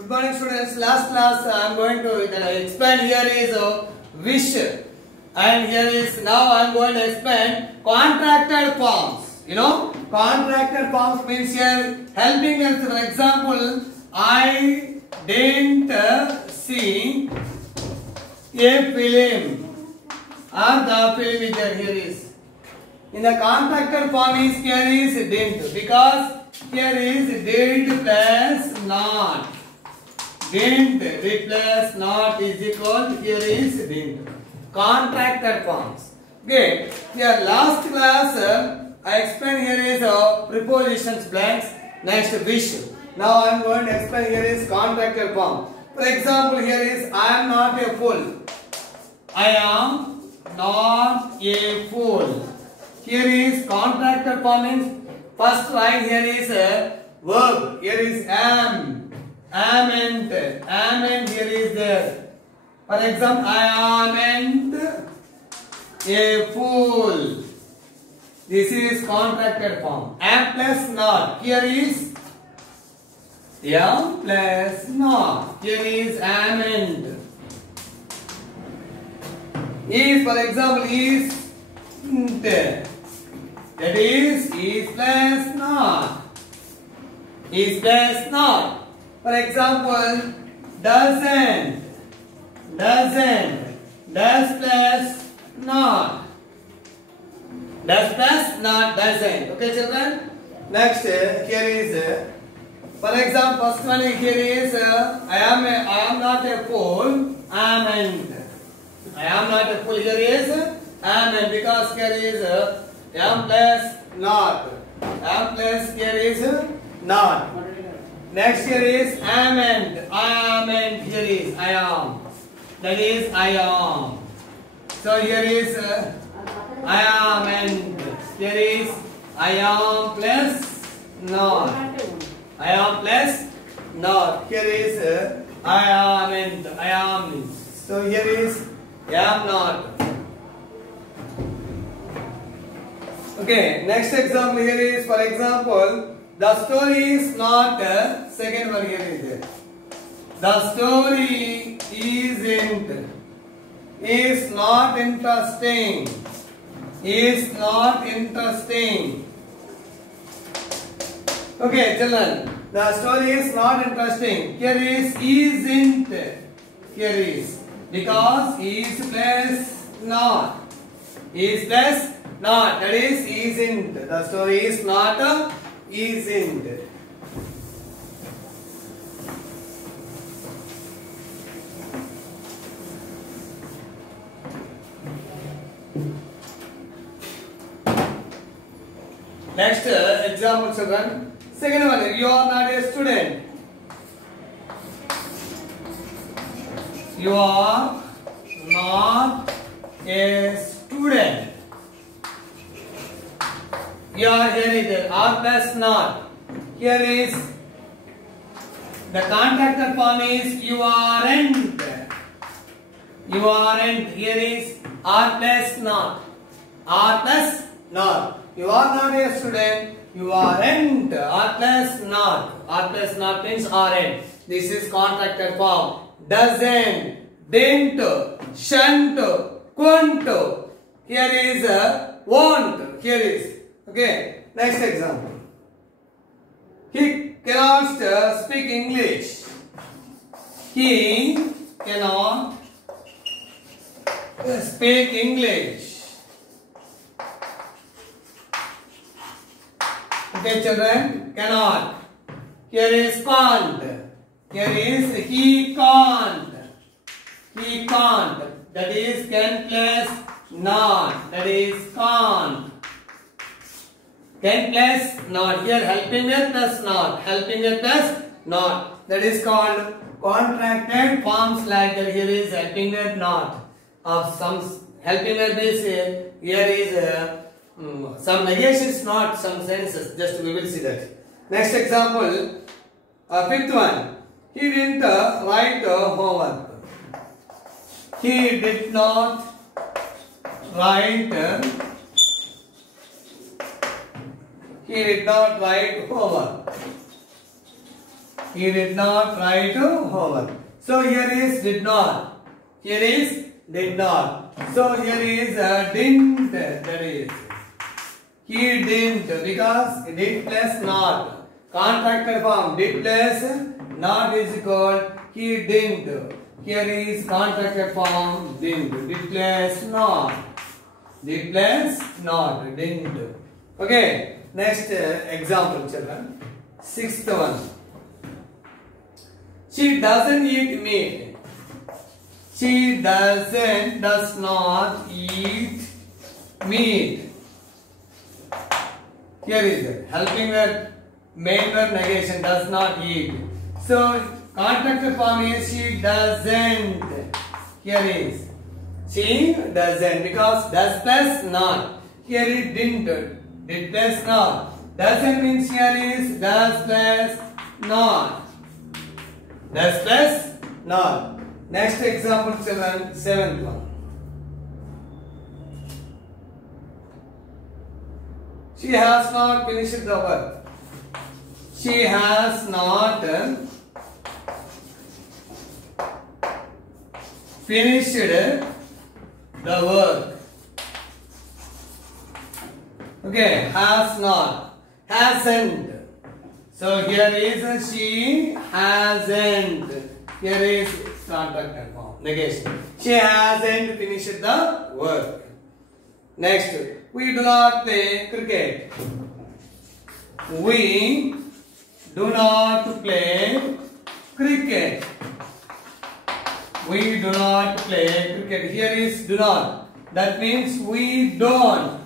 Good morning, students. Last class I am going to explain. Here is wish, and here is now I am going to explain contracted forms. You know, contracted forms means here helping us. For example, I didn't see a film, or the film is there. Here is in the contracted form is here is didn't, because here is did plus not. Didn't replace not is equal. Here is didn't. Contracted forms. Okay. Here last class I explained here is prepositions blanks. Next wish. Now I am going to explain here is contracted form. For example, here is I am not a fool. I am not a fool. Here is contracted form means first line here is a verb. Here is am. Amn't here is there. For example, I amn't a fool. This is contracted form. Am plus not. Here is am plus not. Here is amn't. Is, for example, isn't. That is plus not. Is plus not. For example, does plus not. Does plus not, doesn't. Okay, children? Next, here is, for example, first one here is, I am not a fool, amn't. I am not a fool, here is, amn't, because here is, am plus not. Am plus here is, not. Next here is amn't. Amn't here is I am. That is I am. So here is I amn't. Here is I am plus not. I am plus not. Here is I amn't. I am. So here is am not. Okay. Next example here is, for example, the story is not, second one here is there. The story is not interesting. Is not interesting. Okay, children. The story is not interesting. Here is isn't. Here is. Because is plus not. Is plus not. That is isn't. The story is not. Isn't. Next example, children. Second one, you are not a student. You are not a student. Here is or plus not. Here is the contracted form is you aren't. You aren't. Here is or plus not. Or plus not. You are not a student. You aren't. Or plus not. Or plus not means aren't. This is contracted form. Doesn't, didn't, shan't, couldn't. Here is won't. Here is. Okay, next example. He cannot speak English. He cannot speak English. Okay, children, cannot. Here is can't. Here is he can't. He can't. That is can plus not. That is can't. Can plus not. Here helping with plus not. Helping with plus not. That is called contracted forms like that. Here is helping with not. Of some helping with this here is some negations not, some senses. Just we will see that. Next example, fifth one. He didn't write homework. He did not write. He did not write homework. He did not write homework. So here is did not. Here is did not. So here is didn't. That is. He didn't because did plus not. Contracted form did plus not is equal. He didn't. Here is contracted form didn't. Did plus not. Did plus not. Didn't. Okay. Next example, children. Sixth one. She doesn't eat meat. She does not eat meat. Here is it. Helping verb, main verb negation, does not eat. So, contracted form is she doesn't. Here is. She doesn't because does plus not. Here it didn't. Did plus not. Doesn't means here is does plus not. Does plus not. Next example, children, seventh one. She has not finished the work. She has not finished the work. Okay, has not, hasn't. So here is she hasn't. Here is contracted form, negation. She hasn't finished the work. Next, we do not play cricket. We do not play cricket. We do not play cricket. Here is do not. That means we don't.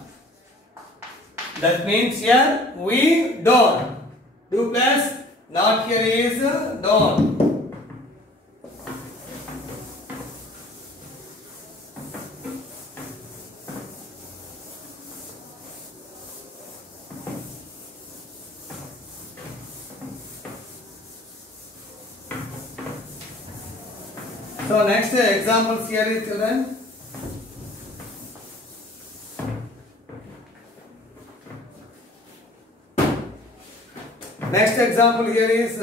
That means here we don't. Do plus not here is don't. So next examples here is children. Next example here is,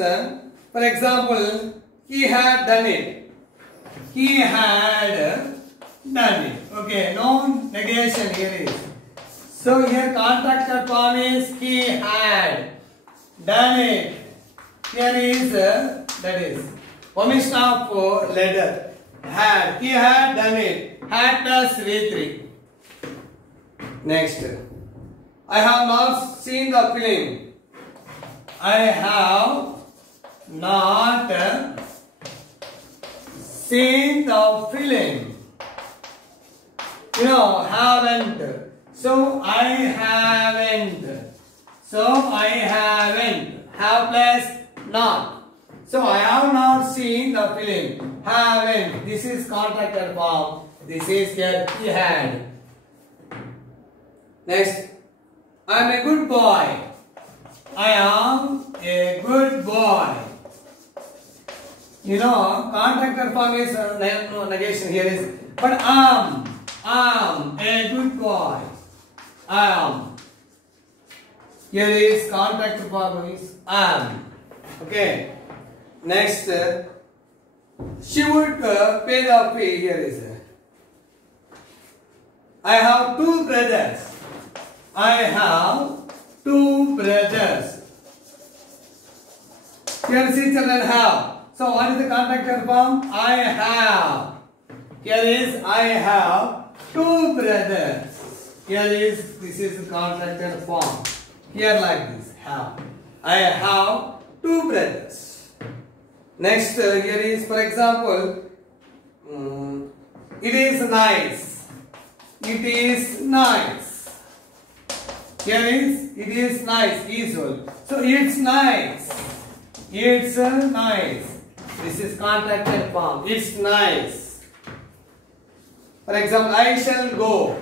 for example, he had done it. He had done it. Okay, no negation here is. So here contracted form is he had done it. Here is that is omission of letter. Had. He had done it. Had plus V3. Next. I have not seen the film. I have not seen the film. You know, haven't. So I haven't. So I haven't. Have plus not. So I have not seen the film. Haven't. This is contracted form. This is here he had. Next. I am a good boy. I am a good boy. You know, contracted form is negation here is, but am a good boy. Am. Here is contracted form is am. Okay. Next, she would pay the fee. Here is. I have two brothers. I have two brothers. Here see children have. So what is the contracted form? I have. Here is I have two brothers. Here is this is the contracted form. Here like this have. I have two brothers. Next here is for example it is nice. It is nice. Here is it is nice, usual. So it's nice. It's nice. This is contracted form. It's nice. For example, I shall go.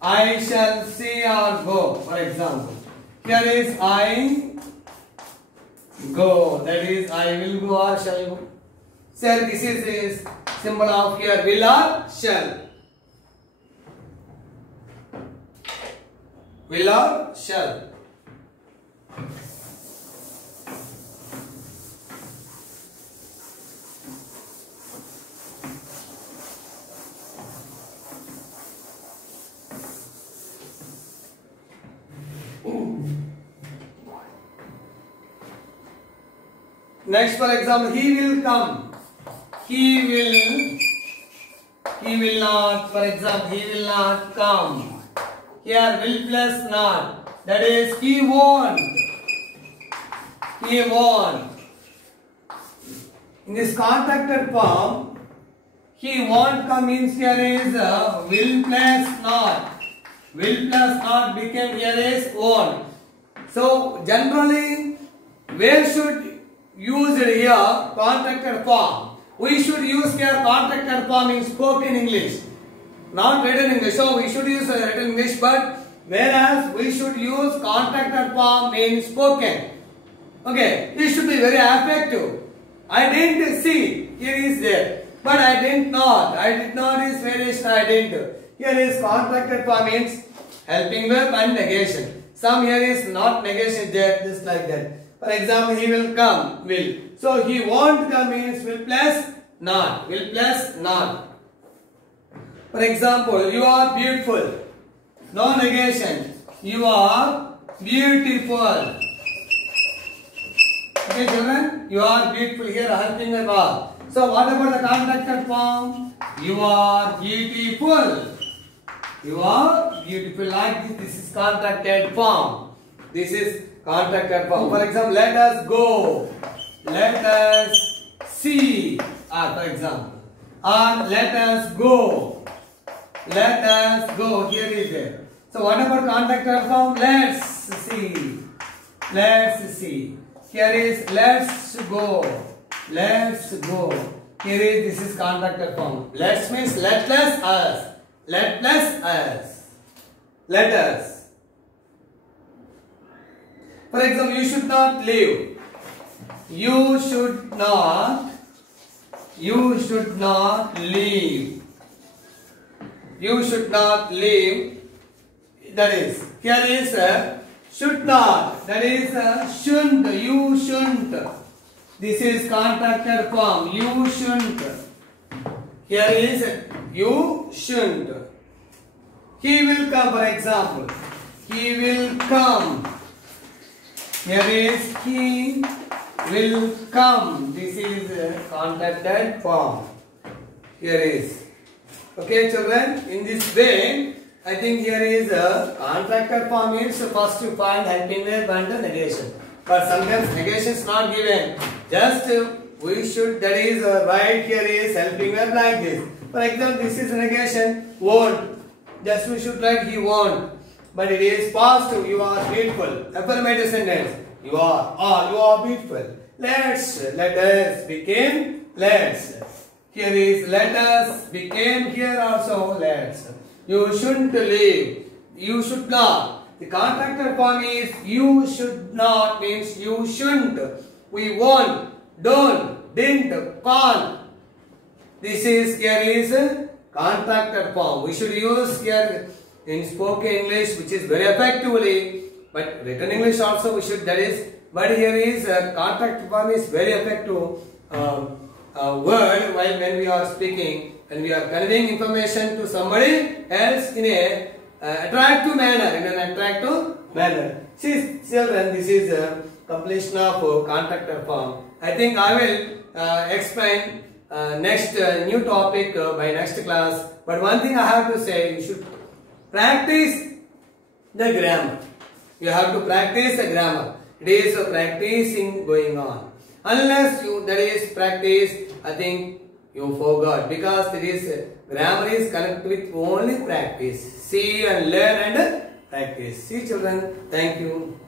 I shall see or go. For example, here is I go. That is I will go or shall go. Sir, this is symbol of here will or shall. Will or shall. Next, for example, he will come. He will not. For example, he will not come. Here, will plus not. That is, he won't. He won't. In this contracted form, he won't come means here is will plus not. Will plus not became here is won't. So generally, where should use it here? Contracted form. We should use here contracted form in spoken English, not written English. So we should use written English, but whereas we should use contracted form in spoken. Okay, this should be very effective. I didn't see. Here is there. But I did not. I did not is variation. I didn't. Here is contracted form means helping verb and negation. Some here is not negation there, just like that. For example, he will come. Will. So he won't come means will plus not. Will plus not. For example, you are beautiful. No negation. You are beautiful. Okay, children. You are beautiful. Here helping verb. So what about the contracted form? You are beautiful. You are beautiful. Like this. This is contracted form. This is contracted form. For example, let us go. Let us see. For example. Or let us go. Let us go. Here is there. So what about contracted form? Let's see. Let's see. Here is let's go. Let's go. Here is this is contracted form. Let's means let plus us. Let plus us. Let us. For example, you should not leave. You should not. You should not leave. You should not leave. That is. Here is should not. That is shouldn't. You shouldn't. This is contracted form. You shouldn't. Here is you shouldn't. He will come, for example. He will come. Here is he will come. This is contracted form. Here is. Okay, children. In this way, I think here is a contracted form means first you find helping verb and the negation. But sometimes negation is not given. Just we should, that is right here is helping verb like this. For example, this is negation, won't. Just we should write he won't. But it is past, you are beautiful. Affirmative sentence. You are beautiful. Let us became, let's. Here is let us became, here also let's. You shouldn't leave. You should not. The contracted form is you should not means you shouldn't. We won't, don't, didn't, can't. This is here is contracted form. We should use here in spoken English, which is very effectively, but written English also we should. That is, but here is contracted form is very effective word while when we are speaking and we are conveying information to somebody else in a attractive manner. In an attractive manner. See, children, this is a completion of contracted form. I think I will explain next new topic by next class. But one thing I have to say, you should practice the grammar. You have to practice the grammar. It is a practicing going on. Unless you that is practice, I think you forgot, because it is grammar is connected with only practice. See and learn and practice. See, children. Thank you.